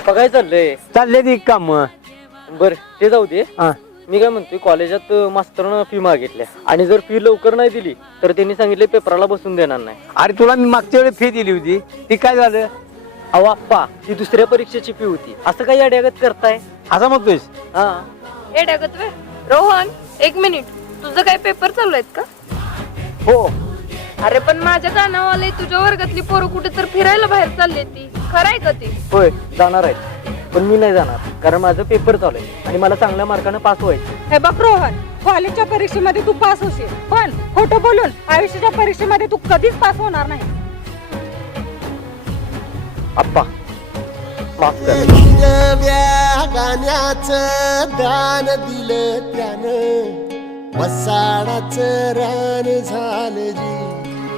आपा काय चाललंय? चालले ती काम. बर ते जाऊ दे. हा. मी काय म्हणतोय, कॉलेजात मास्तरनं फी मागितल्या आणि जर फी लवकर नाही दिली तर त्यांनी सांगितले पेपराला बसून देणार नाही. अरे तुला मी मागच्या वेळी फी दिली होती, ती काय झालं? अहो आप्पा, ती दुसऱ्या परीक्षेची फी होती. असं काही अड्यागत करताय? असं म्हणतोयस? हा. ए डागत वे रोहन, एक मिनिट. तुझं काय पेपर चालू आहेत का? हो. अरे पण माझ्या कानावाले तुझ्या वर्गातली पोरं कुठे तर फिरायला बाहेर चालली ती. खरंय का ते? होय, जाणार आहे. पण मी नाही जाणार, कारण माझं पेपर चालू आहे आणि मला चांगल्या मार्काने पास व्हायचं. हे बघ रोहन, कॉलेजच्या परीक्षेमध्ये तू पास होशील, पण खोटं बोलून आयुष्याच्या परीक्षेमध्ये तू कधीच पास होणार नाही. आप्पा माफ कर. हिरव्या गाण्याचं दान दिलं त्यानं, वसाडाचं रान झालं जी.